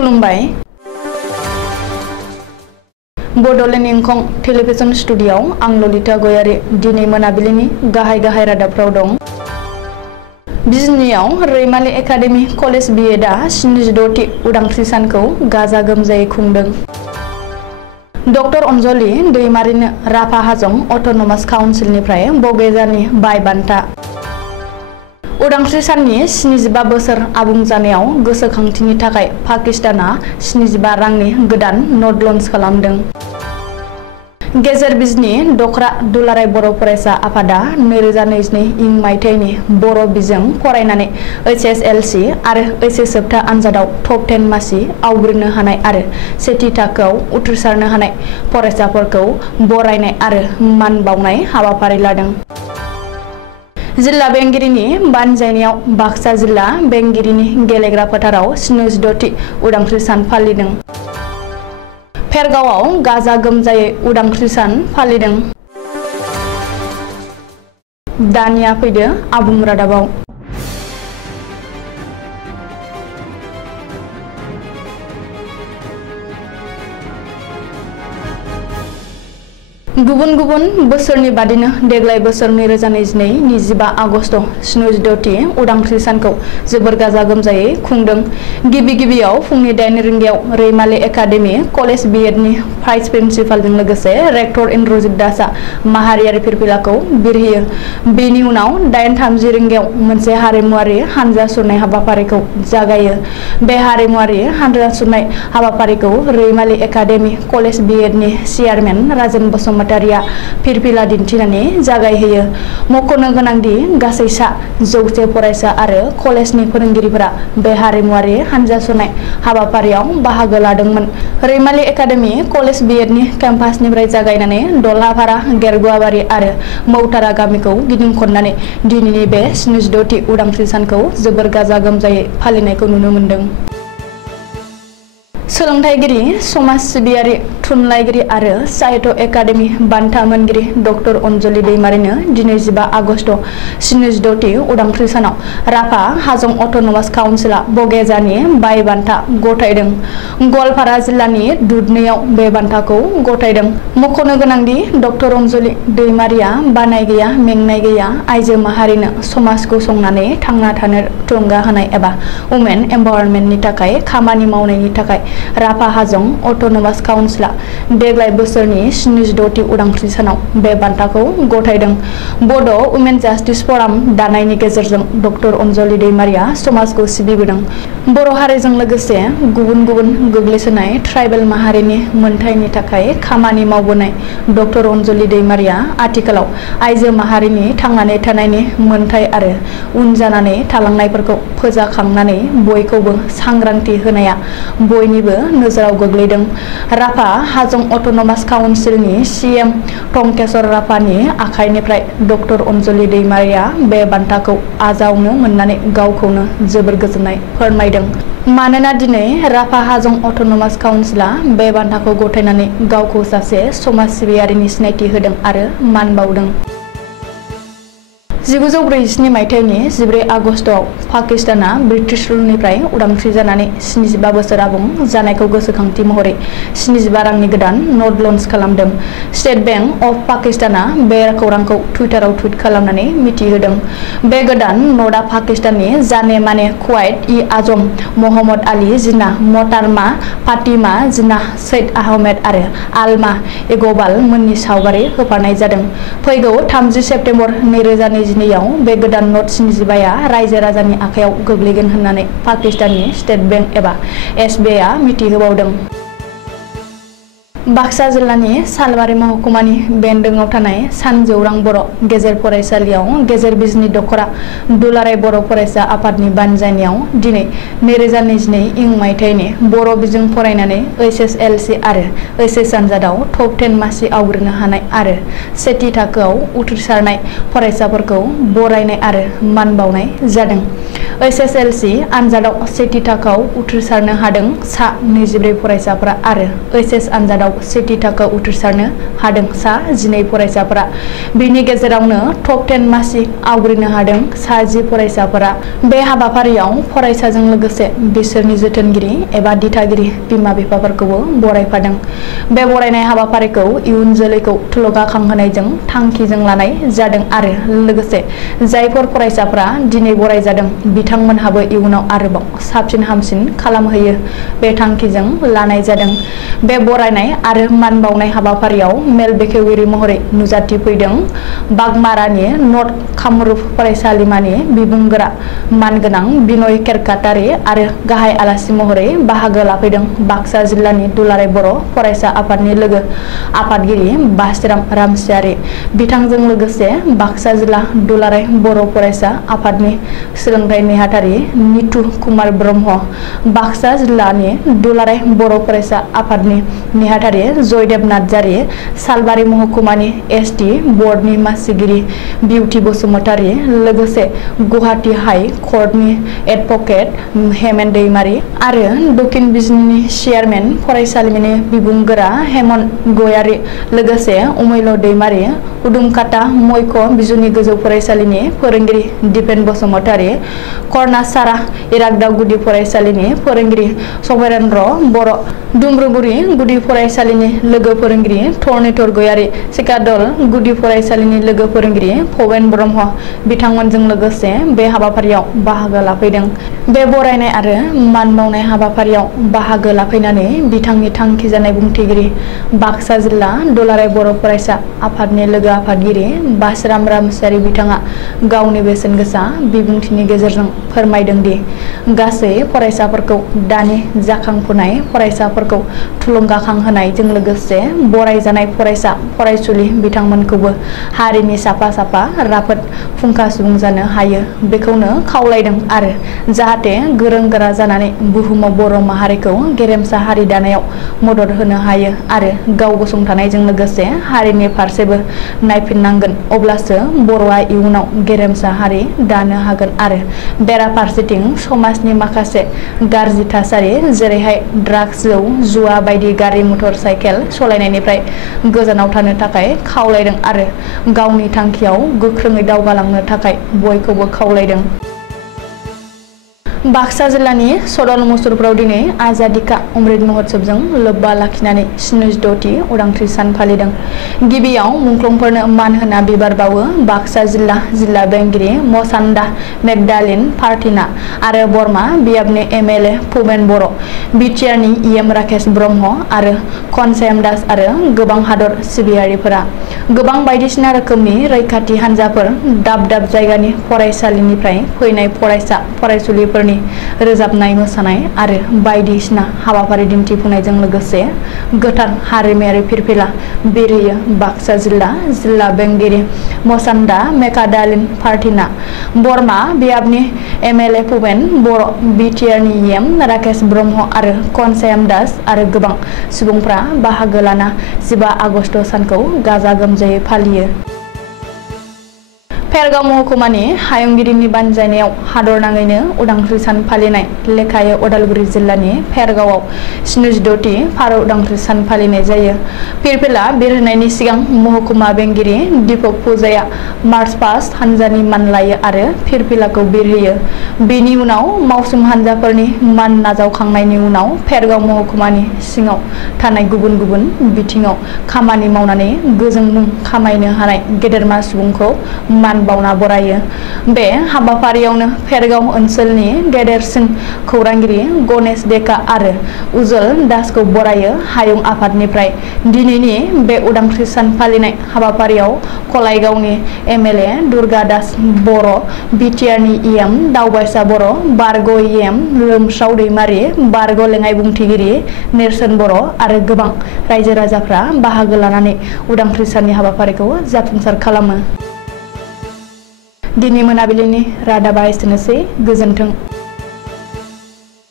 खुलुमबाय। बड'लेण्ड इंखं टेलिभिजन स्टुडिय'आव आं ललिता गयारी दिनै मोनाबिलिनि गाहाय रादाबफ्राव दं। बिजनीआव रैमाली एकाडेमी कलेज बिएडआ 76थि उदांस्रि सानखौ गाजा गोमजायै खुंदों। डक्टर अनजलि दैमारिनो राभा हाजं अट'नमास काउन्सिलनिफ्राय बगेजानि बाय बान्था। उदांस्रि साननि 75 बोसोर आबुं जानायाव गोसोखांथिनि थाखाय पाकिस्ताना 75 रांनि गोदान नट लन्च खालामदों। गेजेर बिजनी दख्रा दुलाराय बर' फरायसा आफादा 2022 इं मायथाइनि बर' बिजों फरायनानै HSLC आरो HS जोबथा आनजादाव टप 10 मासि आवग्रिनो हानाय आरो सेथि थाखोआव उथ्रिसारनो हानाय फरायसाफोरखौ बरायनाय आरो मान बावनाय हाबाफारि लादों। जिल्ला बेंगिरिनि बानजायनायाव बाक्सा जिल्ला बेंगिरिनि गेलेग्रा फोथाराव 76थि उदांस्रि सान फालिदों। फेरगावआव गाजा गोमजायै उदांस्रि सान फालिदों। दानिया फैदो आबुं रादाबाव। गुबुन गुबुन बोसोरनि बादिनो देग्लाय बोसोर 2022 25 आगस्ट 76थि उदांस्रि सानखौ जोबोर गाजा गोमजायै खुंदों। गिबियाव फुंनि 8 रिंगायाव रैमाली एकाडेमी कलेज बिएडनि भाइस प्रिन्सिपालजों लोगोसे रेक्टर इन्द्रजित दासआ माहारियारि फिरफिलाखौ बिरहोयो। बेनि उनाव 8:30 रिंगायाव मोनसे हारिमुआरि हानजा सुरनाय हाबाफारिखौ जागायो। बे हारिमुआरि हानजा सुरनाय हाबाफारिखौ रैमाली एकाडेमी कलेज बिएडनि चेयारमेन राजेन बसुमतारिया फिरफिला दिन्थिनानै जागायहोयो। मख'नो गोनांदि गासै 100 फरायसा आरो कलेजनि फोरोंगिरिफोरा बे हारिमुआरि हानजा सुरनाय हाबाफारियाव बाहागो लादोंमोन। रैमाली एकाडेमी कलेज बिएडनि केम्पासनिफ्राय जागायनानै दलहापारा गेरगुवाबारि आरो मौतारा गामिखौ गिदिंखननानै दिनैनि बे 76थि उदांस्रि सानखौ जोबोर गाजा गोमजायै फालिनायखौ नुनो मोन्दों। सोलोंथाइगिरि समाज सिबियारि थुनलाइगिरि आरो साहित्य एकाडेमी बान्था मोनगिरि डक्टर अनजलि दैमारिनो दिनै 15 आगस्ट 76थि उदांस्रि सानाव राभा हाजं अट'नमास काउन्सिलआ बगेजानि बाय बान्था गथायदों। गवालपारा जिल्लानि दुधनैयाव बे बान्थाखौ गथायदों। मख'नो गोनांदि डक्टर अनजलि दैमारिया बानाय गैया मेंनाय गैया आइजो माहारिनो समाज गसंनानै थांना थानो थुलुंगा होनाय एबा वुमेन एम्पावारमेन्टनि थाखाय खामानि मावनायनि थाखाय राभा हाजं अट'नमास काउन्सिलआ देग्लाय बोसोरनि 76थि उदांस्रि सानाव बे बान्थाखौ गथायदों। बड' वुमेन जास्टिस फराम दानायनि गेजेरजों डक्टर अनजलि दैमारिया समाजखौ सिबिबोदों। बर' हारिजों लोगोसे गुबुन गुबुन गोग्लैसोनाय ट्राइबेल माहारिनि मोनथायनि थाखाय खामानि मावबोनाय डक्टर अनजलि दैमारिया आथिखालाव आइजो माहारिनि थांनानै थानायनि मोनथाय आरो उन जानानै थालांनायफोरखौ फोजाखांनानै बयखौबो सांग्रांथि होनाया बयनिबो नोजोराव गोग्लैदों। राभा हाजं अट'नमास काउन्सिलनि CM टंकेश्वर राभानि आखाइनिफ्राय डक्टर अनजलि दैमारिया बे बान्थाखौ आजावनो मोननानै गावखौनो जोबोर गोजोननाय फोरमायदों। मानोना दिनै राभा हाजं अट'नमास काउन्सिलआ बे बान्थाखौ गथायनानै गावखौ सासे समाज सिबियारिनि सिनायथि होदों आरो मान बावदों। 1947 मायथाइनि 14 आगस्टआव पाकिस्ताना ब्रिटिश रुलनिफ्राय उदांस्रि जानानै 75 बोसोर आबुं जानायखौ गोसोखांथि महरै 75 रांनि गोदान नट लन्च खालामदों। स्टेट बेंक अफ पाकिस्ताना बे खौरांखौ टुइटाराव टुइट खालामनानै मिथिहोदों। बे गोदान नटआ पाकिस्ताननि जाने माने क्वाइद-इ-आजम महम्मद आली जिन्नाह मोहतारमा फातिमा जिन्नाह सैयद आहमेद आरो आलमा इकबाल मोननि सावगारि होफानाय जादों। फैगौ 30 सेप्तेम्बर 2022 आव बे गोदान नट 75 आ रायजो राजानि आखायाव गोग्लैगोन होननानै पाकिस्ताननि स्टेट बेंक एबा SBI आ मिथिहोबावदों। बाक्सा जिल्लानि सालबारि महकुमानि बेन्दोंआव थानाय सानजौरां बर' गेजेर फरायसालियाव गेजेर बिजनी दखरा दुलाराय बर' फरायसा आफादनि बानजायनायाव दिनै 2022 इं मायथाइनि बर' बिजों फरायनानै HSLC आरो HS आनजादाव टप 10 मासि आवग्रिनो हानाय आरो सेथि थाखोआव उथ्रिसारनाय फरायसाफोरखौ बरायनाय आरो मान बावनाय जादों। HSLC आनजादाव सेथि थाखोआव उथ्रिसारनो हादों 24 फरायसाफोरा आरो HS आनजादाव सेथि थाखो उथ्रिसारनो हादों सा 12 फरायसाफोरा। बिनि गेजेरावनो टप 10 मासि आवग्रिनो हादों सा 10 फरायसाफोरा। बे हाबाफारियाव फरायसाजों लोगोसे बिसोरनि जोथोनगिरि एबा दिथागिरि बिमा-बिफाफोरखौबो बरायफादों। बे बरायनाय हाबाफारिखौ इयुन जोलैखौ थुलुंगाखांहोनायजों थांखिजों लानाय जादों आरो लोगोसे जायफोर फरायसाफोरा दिनै बरायजादों बिथांमोनहाबो इयुनाव आरोबाव साबसिन हामसिन खालामहैयो बे थांखिजों लानाय जादों। बे बरायनाय आरो मान बावनाय हाबाफारियाव मेल बेखेवगिरि महरै नुजाथिफैदों बागमारानि नर्थ कामरुप फरायसालिमानि बिबुंगोरा मानगोनां बिनय केरकाटारि आरो गाहाय आलासि महरै बाहागो लाफैदों बाक्सा जिल्लानि दुलाराय बर' फरायसा आफादनि लोगो आफादगिरि बासिराम रामसियारि। बिथांजों लोगोसे बाक्सा जिल्ला दुलाराय बर' फरायसा आफादनि सोलोंथाइ नेहाथारि नितु कुमार ब्रह्म, बाक्सा जिल्लानि दुलाराय बर' फरायसा आफादनि नेहाथारि जयदेब नार्जारि, सालबारि महकुमानि एसटि बर्डनि मासिगिरि बिउटि बसुमतारि, लोगोसे गुवाहाटी हाइ कर्टनि एडभकेट हेमेन दैमारि आरो दक्षिण बिजनीनि चेयारमेन फरायसालिमानि बिबुंगोरा हेमन्त गयारि, लोगोसे उमैल दैमारि, उदुमकाटा मयख बिजुनि गोजौ फरायसालिनि फोरोंगिरि दिपेन बसुमतारि, कर्नासारा इरागदाव गुदि फरायसालिनि फोरोंगिरि समरेन्द्र बर', दुम्ब्रुगुरि गुदि फरायसालिनि लोगो फोरोंगिरि धरनीधर गयारि, सिकादल गुदि फरायसालिनि लोगो फोरोंगिरि भबेन ब्रह्म बिथांमोनजों लोगोसे बे हाबाफारियाव बाहागो लाफैदों। बे बरायनाय आरो मान बावनाय हाबाफारियाव बाहागो लाफैनानै बिथांनि थांखि जानाय बुंथिगिरि बाक्सा जिल्ला दुलाराय बर' फरायसा आफादनि लोगो आफादगिरि बासिराम रामसियारि बिथाङा गावनि बेसेन गोसा बिबुंथिनि गेजेरजों फोरमायदों दि गासै फरायसाफोरखौ दानि जाखांफुनाय फरायसाफोरखौ थुलुंगाखांहोनायजों लोगोसे बरायजानाय फरायसा फरायसुलि बिथांमोनखौबो हारिनि साफा साफा राफोद फुंखा सुबुं जानो हायो बेखौनो खावलायदों आरो जाहाथे गोरों गोरा जानानै बुहुमाव बर' माहारिखौ गेरेमसा हारि दानायाव मदद होनो हायो आरो गाव गसंथानायजों लोगोसे हारिनि फारसेबो नायफिननांगोन अब्लासो बर'आ इयुनाव गेरेमसा हारि दानो हागोन आरो बेराफारसेथिं समाजनि माखासे गाज्रि थासारि जेरैहाय ड्राग्स जौ जुवा बायदि गारि मटर साइकेल सलायनायनिफ्राय गोजानाव थानो थाखाय खावलायदों आरो गावनि थांखियाव गोख्रोङै दावगालांनो थाखाय बयखौबो खावलायदों। बाक्सा जिल्लानि सदल मुसुरफ्राव दिनै आजादी का अमृत महोत्सवजों लोब्बा लाखिनानै 76थि उदांस्रि सान फालिदों। गिबियाव मुंख्लंफोरनो मान होना बिबार बावो बाक्सा जिल्ला बेंगिरि मसान्दा मेगदालिन पार्टिना आरो बरमा बियाबनि एमएलए भुपेन बर', बिटिआरनि इएम राकेश ब्रह्म आरो खनसायम दास आरो गोबां हादर सिबियारिफोरा। गोबां बायदिसिना रोखोमनि रैखाथि हान्जाफोर, दाब दाब जायगानि फरायसालिनिफ्राय फैनाय फरायसा फरायसुलिफोरनि रोजाबनाय मोसानाय आरो बायदिसिना हाबाफारि दिन्थिफुंनायजों लोगोसे गोथार हारिमायारि फिरफिला बिरहोयो बाक्सा जिल्ला बेंगिरि मसान्दा मेकादालिन पार्टिना, बरमा बियाबनि एमएलए भुपेन बर', बिटिआरनि इएम राकेश ब्रह्म आरो खनसायम दास आरो गोबां सुबुंफ्रा बाहागो लाना 15 आगस्ट सानखौ गाजा गोमजायै फालियो। फेरगाव महकुमानि हायुंगिरिनि बानजायनायाव हादरनाङैनो उदांस्रि सान फालिनाय लेखायै उदालगुरि जिल्लानि फेरगावआव 76थि भारत उदांस्रि सान फालिनाय जायो। फिरफिला बिरहोनायनि सिगां महकुमा बेंगिरि दीपक फुजाया मार्च पास्ट हानजानि मान लायो आरो फिरफिलाखौ बिरहोयो। बेनि उनाव मावसोम हानजाफोरनि मान नाजावखांनायनि उनाव फेरगाव महकुमानि सिङाव थानाय गुबुन गुबुन बिथिङाव खामानि मावनानै गोजों मुं खामायनो हानाय गेदेरमा सुबुंखौ मान बावना बरायो। बे हाबाफारियावनो फेरगाव ओनसोलनि गेदेरसिन खौरांगिरि गणेश डेका आरो उज्जवल दासखौ बरायो हायुं आफादनिफ्राय। दिनैनि बे उदांस्रि सान फालिनाय हाबाफारियाव कलायगावनि एमएलए दुर्गा दास बर', बिटिआरनि इएम दावबायसा बर', बारग' इएम लोमस्राव दैमारि, बारग' लेङाइ बुंथिगिरि नेरसोन बर' आरो गोबां रायजो राजाफ्रा बाहागो लानानै उदांस्रि साननि हाबाफारिखौ जाफुंसार खालामो। दिनै मोनाबिलिनि रादाबा एसेनोसै, गोजोन्थों।